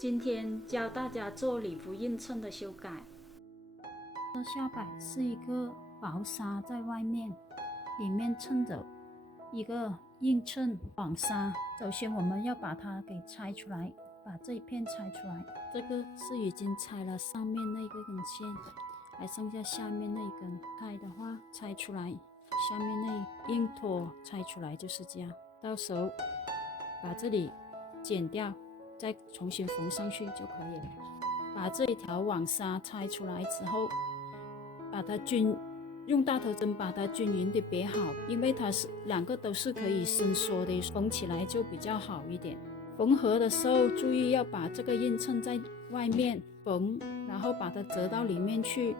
今天教大家做礼服映衬的修改。这下摆是一个薄纱在外面，里面衬着一个映衬网纱。首先我们要把它给拆出来，把这一片拆出来。这个是已经拆了上面那个根线，还剩下下面那一根。拆的话拆出来，下面那硬托拆出来就是这样。到时候把这里剪掉，再重新缝上去就可以了。把这一条网纱拆出来之后，把它用大头针把它均匀的别好，因为它是两个都是可以伸缩的，缝起来就比较好一点。缝合的时候注意要把这个映衬在外面缝，然后把它折到里面去，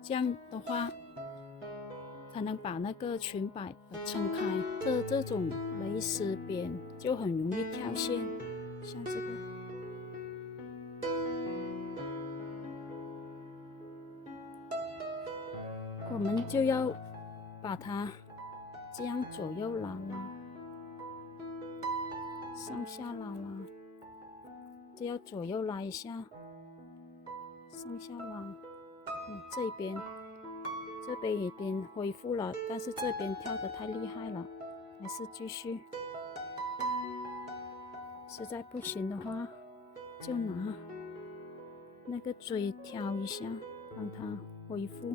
这样的话才能把那个裙摆撑开。这种蕾丝边就很容易跳线，像这个。我们就要把它这样左右拉拉，上下拉拉，这要左右拉一下，上下拉。这边已经恢复了，但是这边跳得太厉害了，还是继续。实在不行的话，就拿那个锥挑一下，让它恢复。